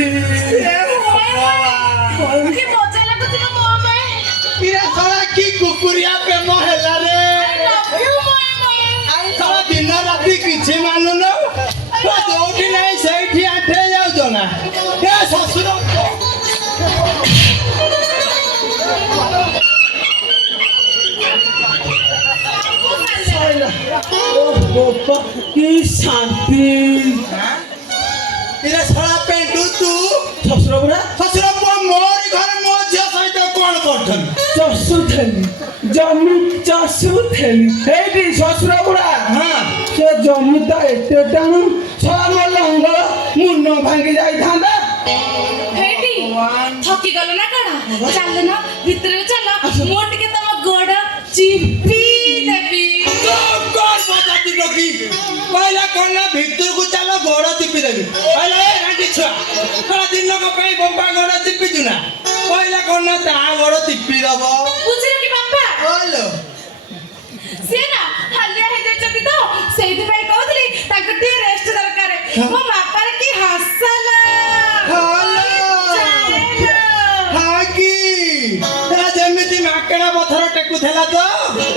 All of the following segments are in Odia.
কি মজা লাগুଛି ମୋ ମୋ ପାଇଁ ଇରେ ଶଳା କି କୁକୁରିଆ ପ୍ରେମ ହେଲା ରେ ଶଳା ଦିନ ରାତି କିଛି ମାନୁନ ଯୋଉଠି ନାହିଁ ସେଇଠି ଆଣ୍ଠେଇ ଯାଉଛ ନା ଏ ଶ୍ୱଶୁର কি শান্তি ଇରେ ଶଳା ପେଣ୍ଟୁ ତୁ ଶ୍ୱଶୁର ପୁରା ଶ୍ୱଶୁର ପୁଅ ମୋରି ଘରେ ମୋ ଝିଅ ସହିତ କଣ କରୁଛନ୍ତି ଚଷୁଥେଲି ଜମି ଚଷୁଥେଲି ହେଇଟି ଶ୍ୱଶୁର ପୁରା ହଁ ସେ ଜମି ତ ଏତେ ଟାଣୁ ଛଳା ମୋ ଲଙ୍ଗଳ ମୁଣ୍ଡ ଭାଙ୍ଗି ଯାଇଥାନ୍ତା ହେଇଟି ଥକି ଗଲ ନା କଣ ଚାଲ ନା ଭିତରକୁ ଚାଲ ମୁଁ ଟିକେ ତମ ଗୋଡ ଚିପି ଦେବି କହିଲା କଣ ନା ଭିତରକୁ ଚାଲ ଗୋଡ ଚିପି ଦେବି କହିଲା ଏ ରାଣ୍ଡି ଛୁଆ କଣ ଦିନକ ପାଇଁ ବୋପା ଗୋଡ ଚିପିଛୁ ନା କହିଲା କଣ ନା ତା ଗୋଡ ଚିପି ଦବ ବୁଝିଲ କି ବାପା କହିଲ ସେ ନା ହାଲିଆ ହେଇଯାଇଛନ୍ତି ତ ସେଇଥିପାଇଁ କହୁଥିଲି ତାଙ୍କୁ ଟିକେ ରେଷ୍ଟ ଦରକାର ମୋ ବାପାର କି ହସଲା ଯେମିତି ମାକେଣା ପଥର ଟେକୁଥିଲା ତ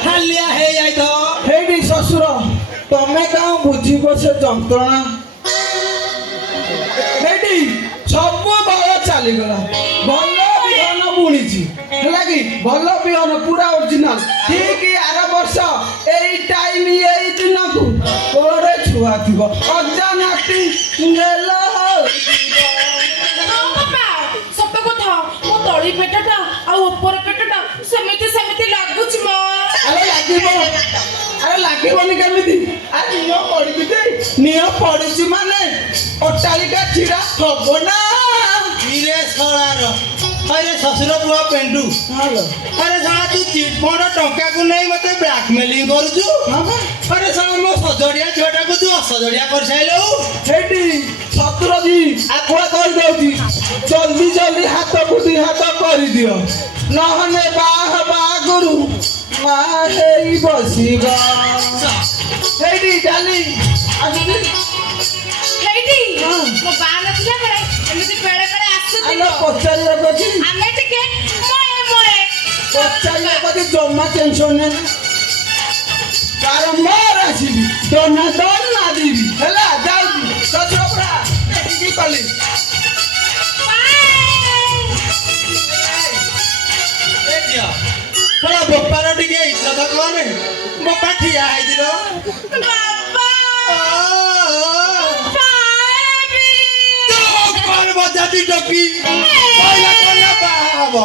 ହାଲିଆ ହେଇଯାଇଥିବ ହେଇଟି ଶ୍ୱଶୁର ତମେ କାଁ ବୁଝିବ ସେ ଯନ୍ତ୍ରଣା ହେଇଟି ସବୁ ବଳ ଚାଲିଗଲା ଭଲ ବିହନ ବୁଣିଛି ହେଲା କି ଭଲ ବିହନ ପୁରା ଅରିଜିନାଲ ଠିକ ଆର ବର୍ଷ ଏଇ ଟାଇମ ଏଇ ଦିନକୁ କୋଡେ ଛୁଆ ଥିବ ଅଜାନାତି ଗେଲ ବାପା ସତ କଥା ମୋ ତଳି ପେଟଟା ଆଉ ଉପର ପେଟଟା ସେମିତି ସେମିତି ଲାଗୁଛି ମା ଆରେ ଲାଗିବନି କେମିତି ଆରେ ନିଅ ପଡିଛି ଯେ ନିଅ ପଡିଛି ମାନେ ଅଟ୍ଟାଳିକା ଛିଡା ହବ ନା ଇରେ ଶଳାର ଆରେ ଶ୍ୱଶୁର ପୁଅ ପେଣ୍ଡୁ ଆରେ ଶଳା ତୁ ଚିଟଫଣ୍ଡ ଟଙ୍କାକୁ ନେଇ ମତେ ବ୍ଲାକମେଲିଂ କରୁଛୁ ଆରେ ଶଳା ମୋ ସଜଡ଼ିଆ ଝିଅଟାକୁ ତୁ ଅସଜଡ଼ିଆ କରିସାଇଲୁ ସେଇଠି ଶତ୍ରୁଜି ଆଗୁଆ କରିଦଉଛି ଜଲ୍ଦି ଜଲ୍ଦି ହାତକୁ ଦି ହାତ କରିଦିଅ ନହେଲେ ବାହା ହବା ଆଗରୁ ମା ହେଇ ବସିବ ସେଇଠି ଚାଲି ଆସୁଛି ହେଇଟି ମୋ ବାଆ ନଥିଲା ବେଳେ ଏମିତି ବେଳେ ବେଳେ ଆସୁଛି ଆମେ ପଚାରିବାକୁ ଅଛି ଆମେ ଟିକେ ମଏ ମଏ ପଚାରିବାକୁ ଅଛି ଜମା ଟେନସନ ନାହିଁ ବାରମ୍ବାର ଆସିବି ଦନା ଦନା ଦିବି ହେଲା ଯାଉଛି ଶ୍ୱଶୁର ପୁରା ଦେଖିକି କଲି ଶଳା ବୋପାର ଟିକେ ଇଜ୍ଜତ କରେ ବୋପା ଠିଆ ହେଇଥିଲ ବାପା ବଜାତି ଟକି କହିଲା କଣ ବାହା ହବ